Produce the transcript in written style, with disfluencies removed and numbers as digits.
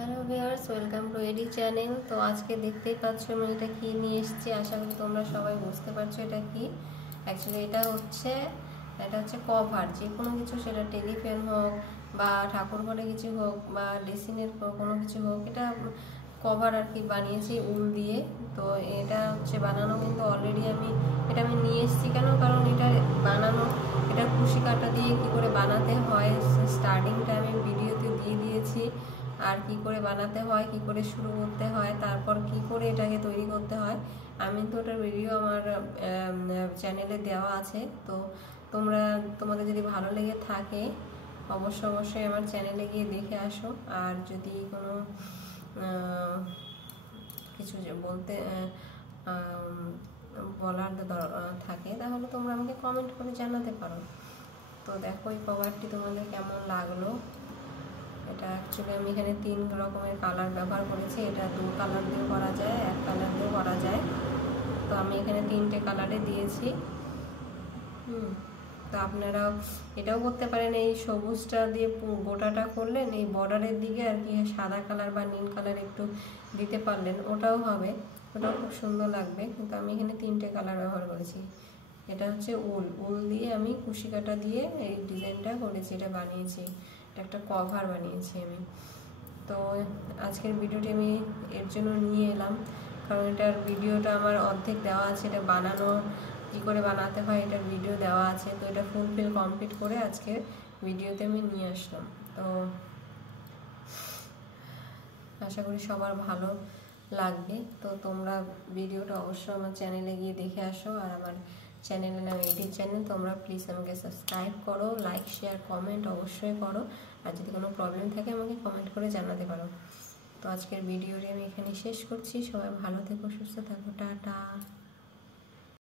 Hello viewers, welcome to AD channel. তো আজকে দেখতেই পাচ্ছ আমি এটা কি নিয়ে এসেছি। আশা করি তোমরা সবাই বুঝতে পারছো এটা কি। অ্যাকচুয়ালি এটা হচ্ছে কভার, যে কোনো কিছু, সেটা টেলিফোন হোক বা ঠাকুর ঘরে কিছু হোক বা ড্রেসিংয়ের কোনো কিছু হোক, এটা কভার আর কি বানিয়েছি উল দিয়ে। তো এটা হচ্ছে বানানো কিন্তু অলরেডি এটা আমি নিয়ে এসেছি কেন, কারণ এটা বানানো, এটা কুশি কাটা দিয়ে কি করে বানাতে হয় স্টার্টিংটা আমি ভিডিওতে দিয়ে দিয়েছি। আর কি করে বানাতে হয়, কি করে শুরু করতে হয়, তারপর কি করে এটাকে তৈরি করতে হয়, আমি তো ওটার ভিডিও আমার চ্যানেলে দেওয়া আছে। তো তোমাদের যদি ভালো লেগে থাকে অবশ্যই আমার চ্যানেলে গিয়ে দেখে আসো। আর যদি কোনো কিছু বলতে বলার থাকে তাহলে তোমরা আমাকে কমেন্ট করে জানাতে পারো। তো দেখো এই কভারটি তোমাদের কেমন লাগলো। এটা অ্যাকচুয়ালি আমি এখানে 3 রকমের কালার ব্যবহার করেছি। এটা 2 কালার দিয়েও করা যায়, 1 কালার দিয়েও করা যায়। তো আমি এখানে 3টে কালারে দিয়েছি। তো আপনারাও এটাও করতে পারেন, এই সবুজটা দিয়ে গোটাটা করলেন, এই বর্ডারের দিকে আর কি সাদা কালার বা নীল কালার একটু দিতে পারলেন, ওটাও হবে, ওটাও খুব সুন্দর লাগবে। কিন্তু আমি এখানে 3টে কালার ব্যবহার করেছি। এটা হচ্ছে উল দিয়ে আমি কুশি কাটা দিয়ে এই ডিজাইনটা করেছি, এটা বানিয়েছি, এটা একটা কভার বানিয়েছি আমি। তো আজকের ভিডিওটি আমি এর জন্য নিয়ে এলাম, কারণ এটার ভিডিওটা আমার অর্ধেক দেওয়া আছে, এটা বানানো কী করে বানাতে হয় এটার ভিডিও দেওয়া আছে। তো এটা ফুলফিল কমপ্লিট করে আজকে ভিডিওতে আমি নিয়ে আসলাম। তো আশা করি সবার ভালো লাগবে। তো তোমরা ভিডিওটা অবশ্যই আমার চ্যানেলে গিয়ে দেখে আসো। আর আমার চ্যানেলের নাম এডি চ্যানেল। তোমরা প্লিজ আমাকে সাবস্ক্রাইব করো, লাইক শেয়ার কমেন্ট অবশ্যই করো। আর যদি কোনো প্রবলেম থাকে আমাকে কমেন্ট করে জানাতে পারো। তো আজকের ভিডিওটি আমি এখানে শেষ করছি। সবাই ভালো থেকো, সুস্থ থাকো, টাটা।